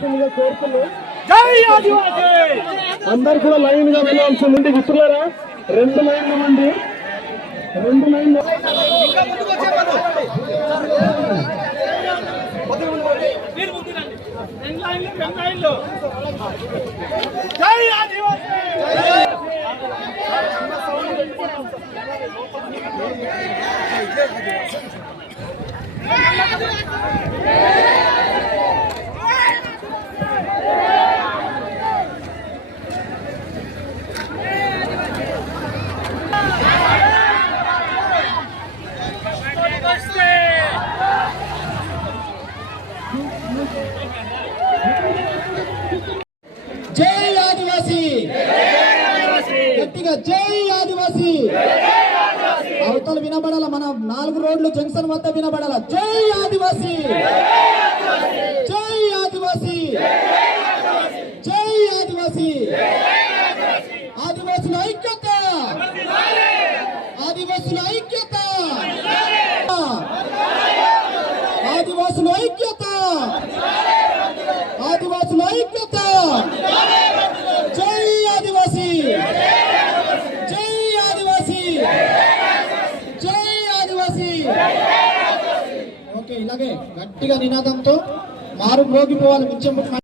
వెళ్ళవలసిందిగా కోరుతున్నాం. అందరు కూడా లైన్ గా వెళ్ళవలసింది. మిత్రులారా, 2 లైన్ల మంది, 2 లైన్లు. జై ఆదివాసీ. జై ఆదివాసీ. గట్టిగా జై ఆదివాసీ. అవతల వినబడాల, మన 4 రోడ్లు జంక్షన్ వద్ద వినబడాల. జై ఆదివాసీ, జై ఆదివాసీ, జై ఆదివాసీ. ఆదివాసుల ఐక్యత, ఆదివాసుల ఐక్యత, ఆదివాసుల ఐక్యత, ఆదివాసుల ఐక్యత. జై ఆదివాసీ, జై ఆదివాసీ, జై ఆదివాసీ. ఓకే, ఇలాగే గట్టిగా నినాదంతో మారు మ్రోగిపోవాలి.